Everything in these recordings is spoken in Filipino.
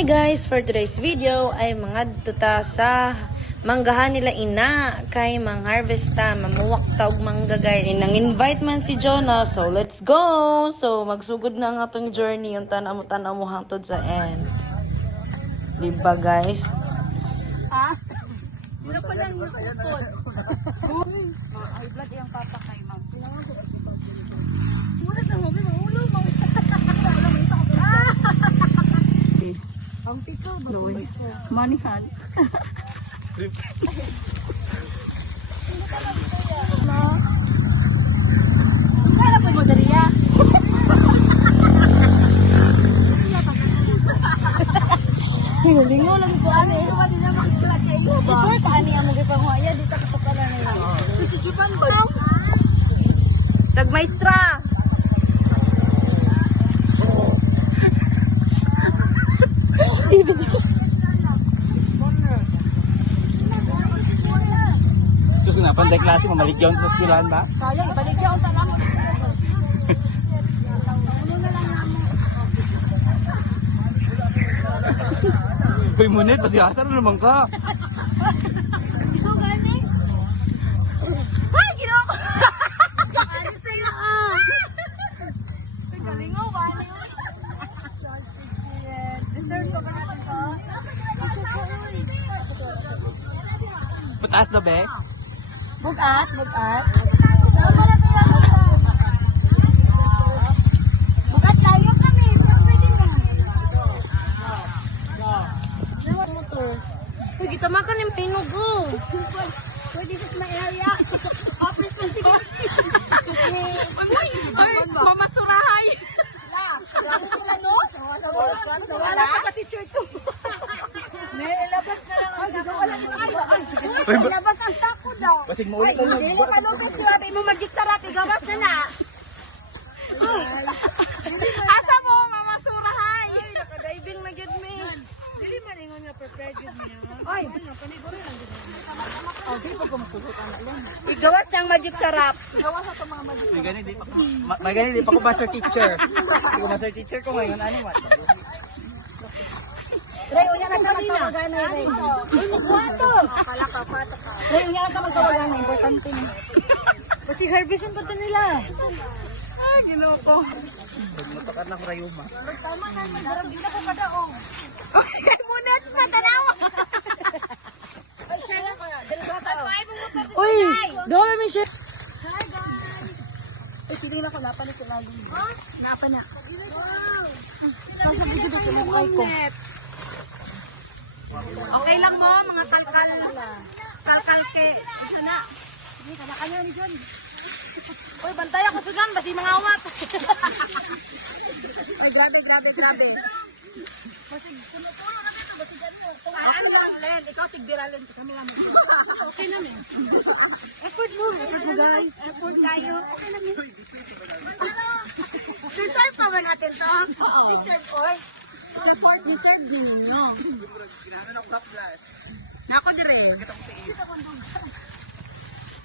Hi guys, for today's video ay mga tuta sa manggahan nila ina kay mang harvest ta mamuwak taog mangga guys. Nang invite man si Jonah, so let's go. So magsugod na ang atong journey yung tanaw mo hangtod sa end. Diba guys? Ha? Hindi pa lang nasukod. Ay, vlog yung papa kay ma'am. Muna na mo, ulo mo. Ang piko ba? Manihan. Script. Kala po mo dari ya. Lingo lang ko ani, wala na magklate iyo ba. Short ani amo gipang hoya dito ka pala nila. Si Juban ba? Tagmaestra. Terus kenapa pandai klase mamaligyaw sa eskwelahan ba? Sayang ibaligyaw ta lang. Uy, munit, pasti asar naman ka. Ito gani. Ay, ginoo. Ano sila ah? Galingaw ba niyo? Dessert pa ba natin to? Pataas na be? Bugat, bugat. Bugat layo kami, siyempre din na. Uy, kita makan yung pinugo. Pwede sa mailaya. Office man sige. Mamasurahay. Wala pa ka t-shirt ko. May ilabas na lang ang sako. Ilabas ang sako daw. Basig maulit lang. Hindi mo malusot ko ate mo magitsarat. Igawas na na. Asa mo, mamasurahay. Ay, nakadiving na gid me. Dili man ingon nga prepared gid niya. Ay, paniguro lang gid. Oh, di pa ko masusutan na lang. Igawas nang magitsarat. Igawas sa mga magit. May gani di pa ko master teacher. Hindi ko master teacher ko ngayon. Ano man? Ray, unya na ka magkawagan na Ray. Uy, magwato. Kala ka, pato ka. Ray, unya na ka magkawagan na. Importante na. Kasi harvestin pa ito nila. Ay, ginoo ko. Matakad na ko rayuma. Tama na, magdarab din ako kadaong. Okay, muna sa tanawa. Ay, share na ko na. Uy, doon mi siya. Hi, guys. Ay, sige na ko. Napa na sila. Napa na. Wow. Nasa video dito na ko. Okay lang mo, mga kalkal. Kalkalke. Isa na. Hindi, kanya ni John. Uy, bantay ako sa John. Basi mga awat. Ay, grabe. Basi, puno-puno na dito. Basi ganyan. Tuwaan lang, Len. Ikaw, tigbiralen. Kami lang. Okay namin. Effort mo. Guys, effort tayo. Okay namin. Deserve pa ba natin to? Deserve ko eh. Support, deserve din ninyo. Nako dire.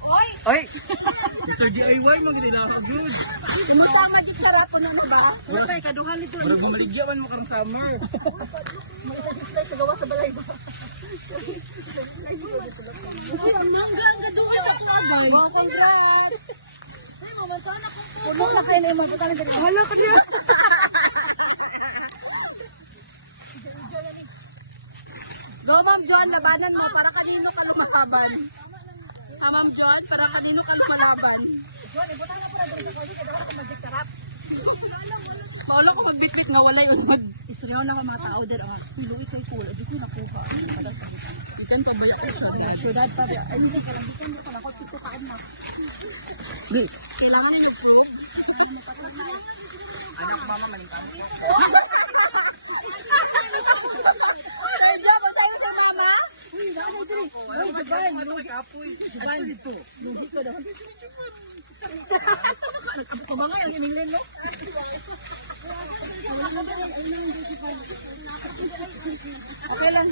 Oy! Oy! Mr. DIY mo gid na good. Kumakama di sarap ko nang ba? Wala pa ikaduhan nito. Mura bumaligyawan mo karong summer. Mag-isa sa gawa sa balay ba? Ay, ang langga na duha sa bagay. Congrats! Ay, mama, sana ko. Huwag na kayo na yung magkakala dire. Hala ka diyan. Go, Ma'am John, labanan mo para kanino ka lumaban. Ma'am John, para kanino ka lumaban. John, ibutan na po na dito. Pwede ka daw ako mag-sarap. Wala ko mag-bitbit na wala yung isreho na ka mga tao din. Piluwi ko ito. Dito na po ka. Ikan ka bala ko. Syudad pa. Ay, hindi ka lang. Dito ka lang. Dito kain na. Kailangan nyo nag-smoke. Anak mama malingkan. Kumangay ang inilin, no? Okay lang.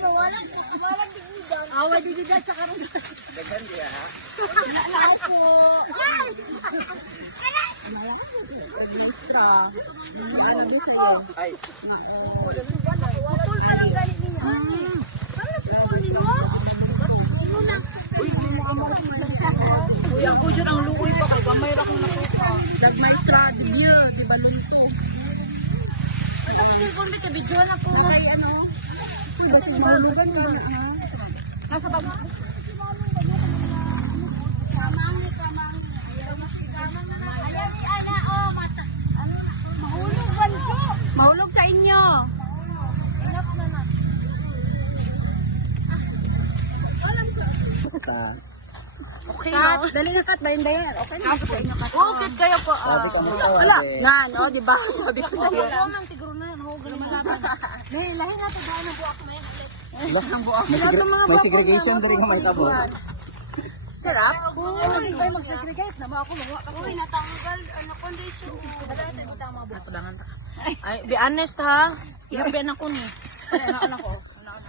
Walang bibigan. Away bibigan sa karong. Dagan diya ha. Nalaw po. Ay. cellphone ka video na ko. Ay ano? Mahulugan ka na. Nasa baba. Kamangi. Ayan si Ana mata. Ano? Mahulog banjo. Mahulog sa inyo. Enough na na. Okay na. Dali na kat, bayan. Okay na. Okay kayo po. Wala. Nan, di ba? Sabi ko sa'yo. Wala man, siguro na yan. Huwag malaman. Lahi na ito. Dahil ng buwak na yan. Ilang ng buak. May segregation din ng mga tabo. Sarap? Uy, kayo mag-segregate. Nama ako, mawa ka. Uy, natanggal. Ano, condition. Ay, be honest ha. Ihabian ako ni. Anak ko.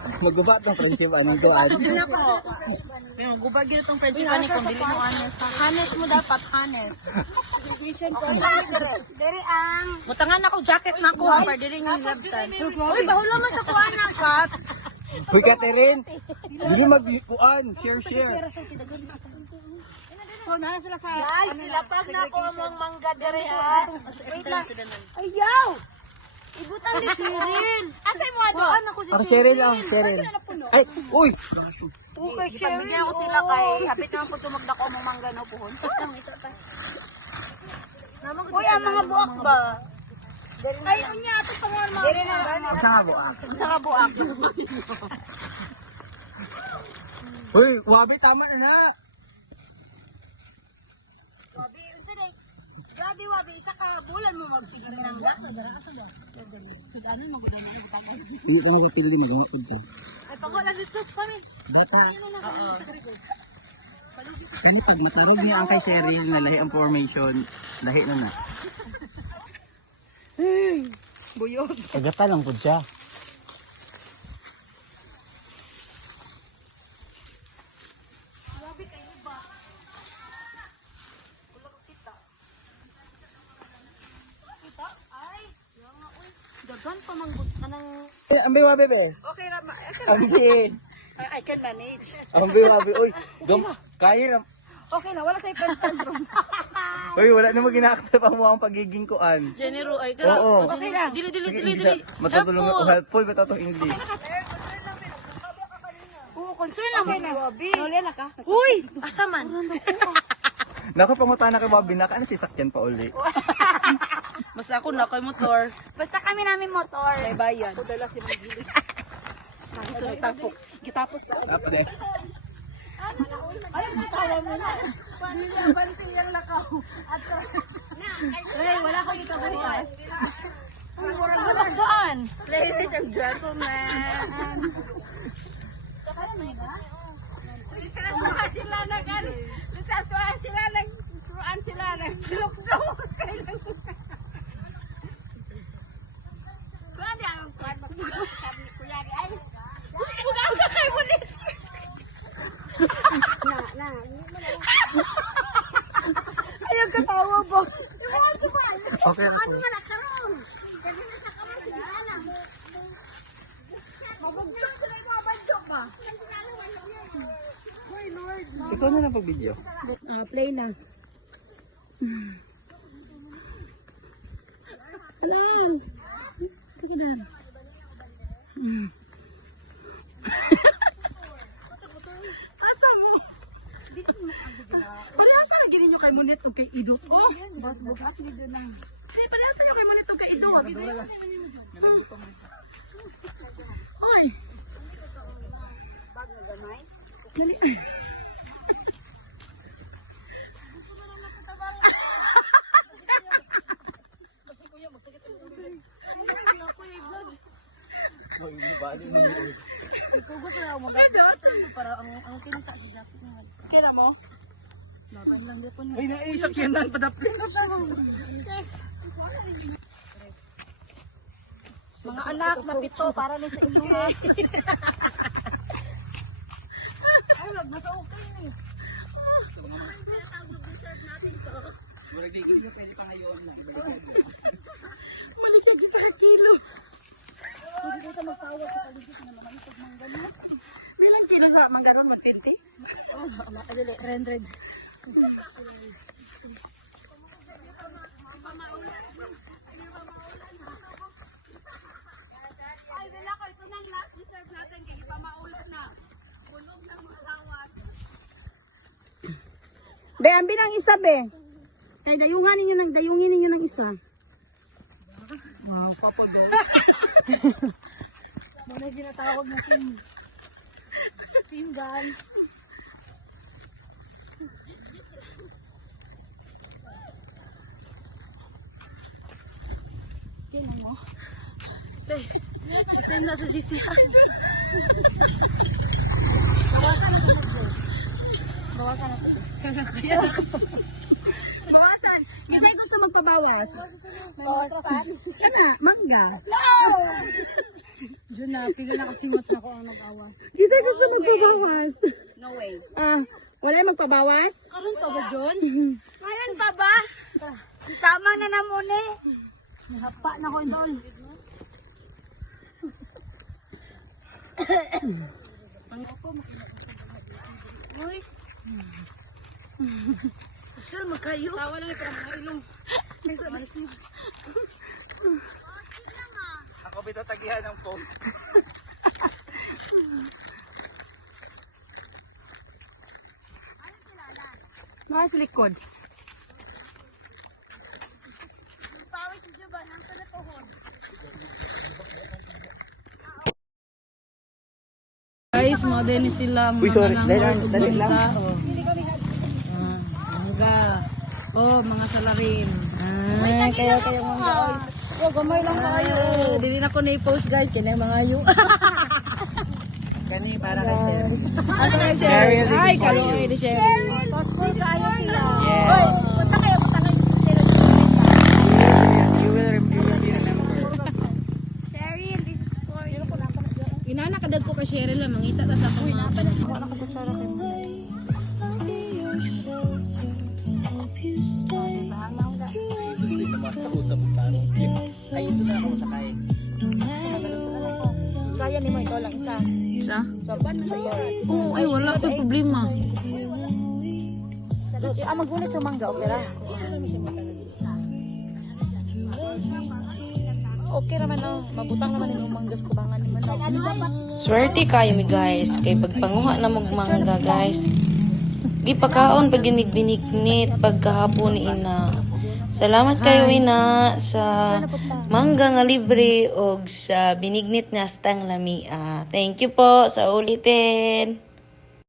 Magguba itong friendship, anong doan? Anak ko. Pero gubag yun itong friendship ani kung dili mo honest. Hanes mo dapat, hanes. Dere ang... Butangan ako jacket na ako para dili nga labtan. Uy, bahula mo sa kuha na. Kat. Uy, Catherine! Hindi mag-uan, share. So, nana sila sa... Guys, lapag na ako among mangga dere ha. Wait lang. Ayaw! Ibutan ni Cheryl. Asay mo ato? Ano ko si Cheryl lang, Cheryl. Ay, uy! Okay, Cheryl. Pagbigyan ko sila kay... Hapit naman po tumagda ko among mangga no puhon. Uy, ang mga buak ba? Ay, unya, ito pa nga mga buak. Isa nga buak. Uy, wabi, tama na na! Wabi, unsa day? Grabe, wabi, isa ka bulan mo magsigil ng gato. Hindi ka mag-hotel din, mag-hotel ka. Ay, pangulan dito pa rin. Bata. Kaya pag natarog niya ang kay Cheryl na lahi ang formation, lahi na na. Buyog. Agata lang po siya. Grabe kayo ba? Kulak kita. Kita? Ay, yung nga, uy. Dagan pa mangbut ka ng... Ambi wabi be. Okay, Rama. Ambi. I can manage. Ambi wabi. Uy, kaya na. Okay na, wala sa'yo pantandrom. Uy, wala na mag-ina-accept ang mga pagiging kuan. General ay Oo. ka. Okay na. Dili. Matutulong ako. Helpful ba ito English? Oo, concern lang kayo na. Noli na ka. Uy, asa man? Naku, pangutan na kay Wabi na, ano sisakyan pa uli? Basta ako na kay motor. Basta kami namin motor. May bayan. Ako dala si Magili. Gitapos pa. Tapos eh. Ay, matawa mo na. Hindi ang banti yung lakaw. Ay, wala ko dito buhay. Bukas doon. Ladies and gentlemen. Nagtatuwa sila nagtatuwa sila nagtuan sila nagdulok-dulok. Kuya di ang kuwan magsabi kuya di ay. Bukas ka kay ulit. Ayaw katawa po. Okay. Ano man nakaroon? Kasi nasa kamay si Diana. Mabugyan ko na yung mga bandok ba? Hoy Lord. Ikaw na lang pag-video. Play na. Asa mo? Palasa gini nyo kay Monet o kay Ido. Bas bukas video na. Hey, palasa nyo kay Monet o kay Ido. Oy. Ikaw gusto na umagat para ang tinta sa jacket mo. Kaya mo? Laban lang dito niya. Ay, naisakyan na padapli. Mga anak na pito para na sa inyo ha. Ay, nasa okay na eh. Murag di kilo pwede pa ngayon na. Malikag isa ka kilo. Hindi ka magtawag sa kaligit na naman ito mangga niya. Bilang kilo sa mangga ron mag-20? Oh, makadali 300. ang last dessert natin kaya ipamaulan na. Bulog ng mga lawan. Be, ambi ng isa, be. Kay dayungin ninyo ng isa. Muna ginatawag na team. Team guys. Tingnan mo. Isend na sa GC. Bawasan na ito. Bawasan. Kasi gusto magpabawas. Bawasan. Kana, mangga. Diyan na, pila na kasimot na ko ang nag-awas. Kasi gusto magpabawas. No way. Wala magpabawas? Karon pa ba, John? Ngayon pa ba? Tama na na muna eh. Hapa na ko idol. Uy. Social magkayo. Tawa lang para mga ilong. Malis mo. Ako bitaw tagihan ng phone. Mga sa likod. Pawis si Juba nang tuhod. Guys, mga din sila mga sorry. langgol, Dali lang. bangka, oh. Mangga. Oh, mga salarin. Kayo mangga. Oh, gamay lang kayo. Dili na ko na-post guys, kaya mga ayo. Kani para kay Sir. Ano na Cheryl, this is Ay, for kaloy you. ni Cheryl. Passport kayo sila. Yes. Punta kayo ng You will remember. Cheryl, this is for you. Inana kadag ko kay Cheryl lang, mangita ta sa akong mga. Ay, ito na ako sakay. Kaya ni mo ikaw lang isa. Sa? Saban mo tayo. Oo, ay wala ko problema. Magunit sa mangga, okay ra? Okay raman na. Mabutang naman yung manggas ko bangan naman. Ano ba pa? Swerte kayo mi guys, kay pagpanguha na mog mangga guys. Gipakaon pag binignit pagkahapon ni ina. Salamat kayo ina sa mangga nga libre og sa binignit nga stang lamia. Thank you po sa ulitin.